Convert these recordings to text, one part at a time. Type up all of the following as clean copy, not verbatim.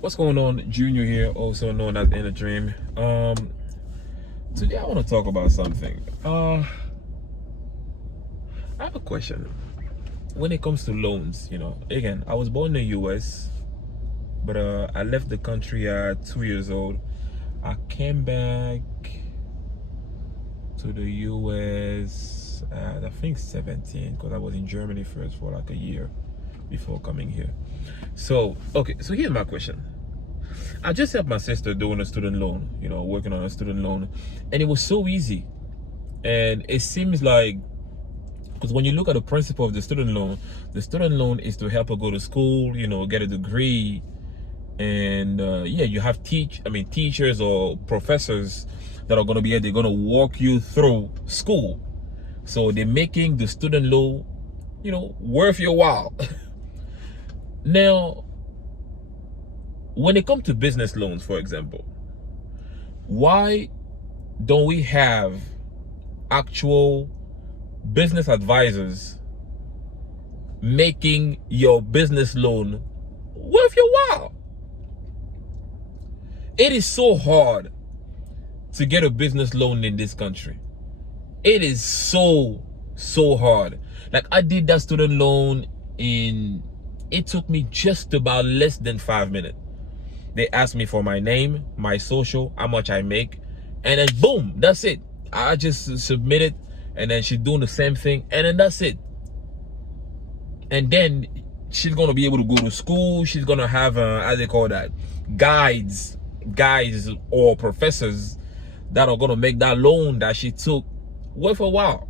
What's going on? Junior here, also known as Inner Dream. Today I want to talk about something. I have a question. When it comes to loans, again, I was born in the US, but I left the country at 2 years old. I came back to the US at I think 17, because I was in Germany first for like a year before coming here. So here's my question. I just helped my sister doing a student loan, working on a student loan, and it was so easy. And it seems like, because when you look at the principle of the student loan is to help her go to school, get a degree, and you have teachers or professors that are gonna be here. They're gonna walk you through school, so they're making the student loan, worth your while. Now, when it comes to business loans, for example, why don't we have actual business advisors making your business loan worth your while? It is so hard to get a business loan in this country. It is so hard. Like, I did that student loan it took me just about less than 5 minutes. They asked me for my name, my social, how much I make, and then boom, that's it. I just submitted, and then she's doing the same thing, and then that's it. And then she's gonna be able to go to school. She's gonna have how they call that, guides or professors that are gonna make that loan that she took worth a while.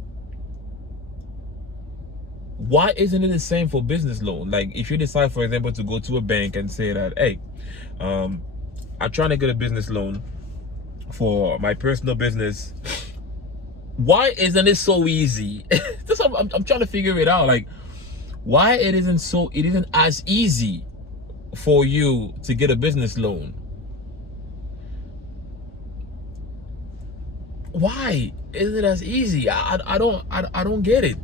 Why isn't it the same for business loan? Like, if you decide, for example, to go to a bank and say that, hey, I'm trying to get a business loan for my personal business, why isn't it so easy? I'm trying to figure it out. Like, why it isn't as easy for you to get a business loan? Why isn't it as easy? I don't get it.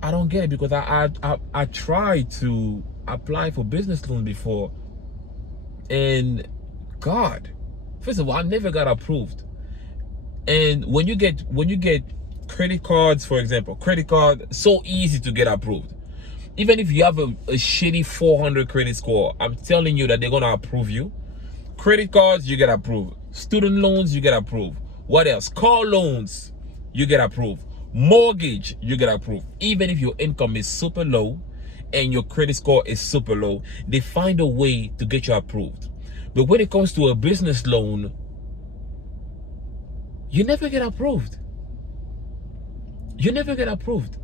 I don't get it, because I tried to apply for business loan before, and God, first of all, I never got approved. And when you get credit cards, for example, credit card, so easy to get approved. Even if you have a shitty 400 credit score, I'm telling you that they're gonna approve you. Credit cards, you get approved. Student loans, you get approved. What else? Car loans, you get approved. Mortgage, you get approved. Even if your income is super low and your credit score is super low, they find a way to get you approved. But when it comes to a business loan, you never get approved. You never get approved.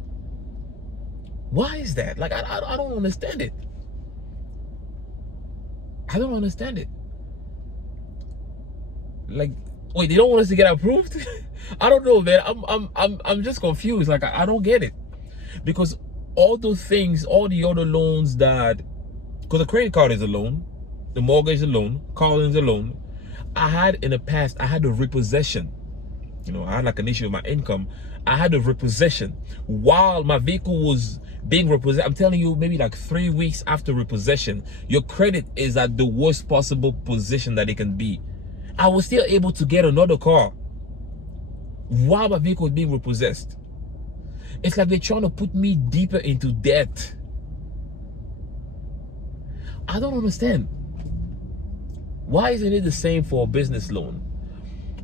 Why is that? Like, I don't understand it. I don't understand it. Like, wait, they don't want us to get approved? I don't know, man. I'm just confused. Like, I don't get it. Because all those things, all the other loans because the credit card is a loan, the mortgage is a loan, car loan is a loan. I had in the past, I had the repossession. I had like an issue with my income. I had a repossession while my vehicle was being repossessed. I'm telling you, maybe like 3 weeks after repossession, your credit is at the worst possible position that it can be. I was still able to get another car while my vehicle was being repossessed. It's like they're trying to put me deeper into debt. I don't understand. Why isn't it the same for a business loan?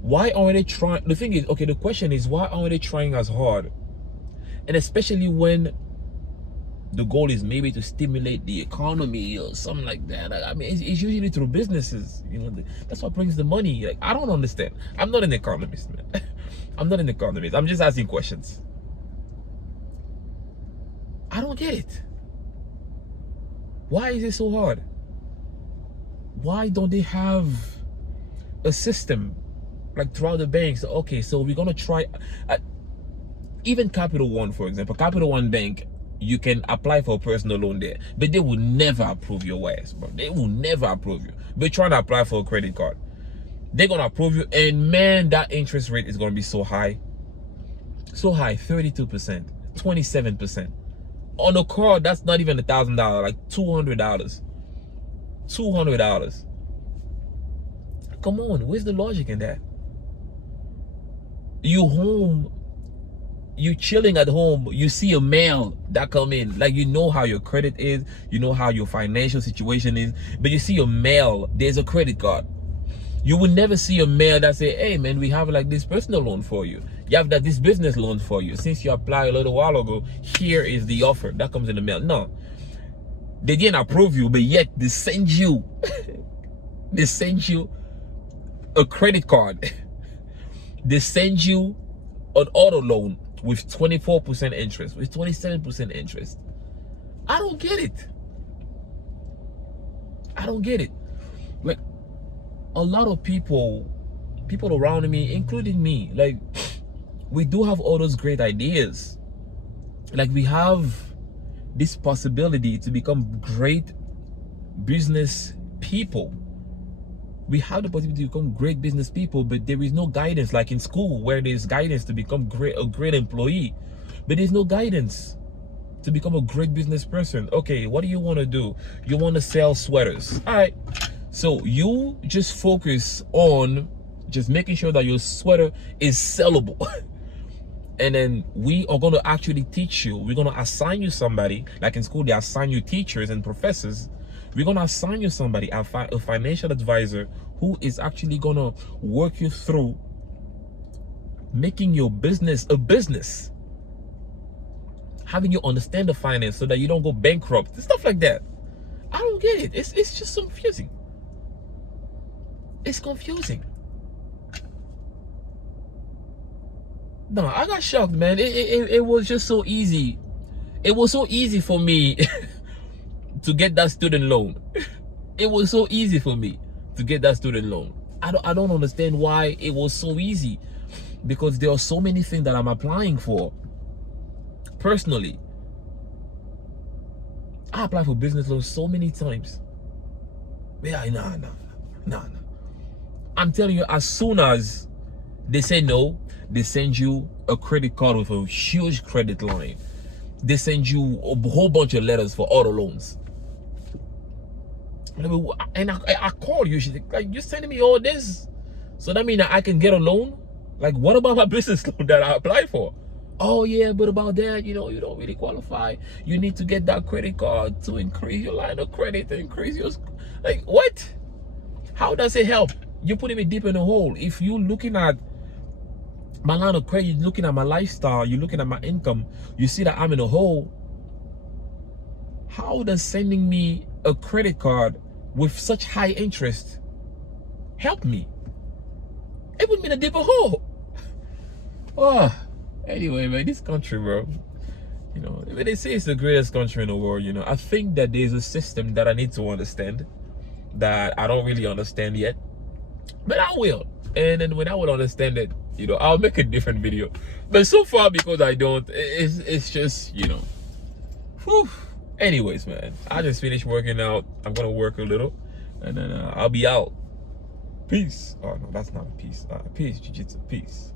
Why aren't they trying? The thing is, okay, the question is, why aren't they trying as hard? And especially when the goal is maybe to stimulate the economy or something like that. I mean, it's usually through businesses. That's what brings the money. Like, I don't understand. I'm not an economist, man. I'm not an economist. I'm just asking questions. I don't get it. Why is it so hard? Why don't they have a system like throughout the banks? Okay, so we're gonna try. Even Capital One, for example, Capital One Bank, you can apply for a personal loan there, but they will never approve your ass, bro. They will never approve you. But trying to apply for a credit card, they're gonna approve you, and man, that interest rate is gonna be so high, 32%, 27%. On a car that's not even $1,000, like $200. $200. Come on, where's the logic in that? You home, you chilling at home, you see a mail that come in, like you know how your credit is, you know how your financial situation is, but you see a mail, there's a credit card. You will never see a mail that say, hey man, we have like this personal loan for you. You have that this business loan for you. Since you applied a little while ago, here is the offer. That comes in the mail. No. They didn't approve you, but yet they send you they send you a credit card. They send you an auto loan with 24% interest, with 27% interest. I don't get it. I don't get it. Like, a lot of people around me, including me, like, we do have all those great ideas. Like, we have this possibility to become great business people. We have the possibility to become great business people, but there is no guidance, like in school where there's guidance to become a great employee, but there's no guidance to become a great business person. Okay, what do you want to do? You want to sell sweaters. All right, so you just focus on just making sure that your sweater is sellable. And then we are going to actually teach you. We're going to assign you somebody, like in school they assign you teachers and professors. We're going to assign you somebody, a financial advisor, who is actually going to work you through making your business a business, having you understand the finance so that you don't go bankrupt, stuff like that. I don't get it. It's just confusing. It's confusing. No, I got shocked, man. It was just so easy. It was so easy for me to get that student loan. It was so easy for me to get that student loan. I don't understand why it was so easy, because there are so many things that I'm applying for. Personally, I applied for business loans so many times. Yeah, nah. I'm telling you, as soon as they say no, they send you a credit card with a huge credit line. They send you a whole bunch of letters for auto loans. And I call you, she's like, you're sending me all this, so that means that I can get a loan? Like, what about my business loan that I applied for? Oh yeah, but about that, you don't really qualify. You need to get that credit card to increase your line of credit, to increase your, like, what? How does it help? You're putting me deep in a hole. If you're looking at my line of credit, you're looking at my lifestyle, you're looking at my income, you see that I'm in a hole. How does sending me a credit card with such high interest help me? It would mean a deeper hole. Oh, anyway, man, this country, bro, they say it's the greatest country in the world. I think that there's a system that I need to understand that I don't really understand yet, but I will. And then when I will understand it, I'll make a different video. But so far, because I don't, it's just, whew. Anyways, man, I just finished working out. I'm gonna work a little, and then I'll be out. Peace. Oh no, that's not a peace. Peace, jiu-jitsu. Peace.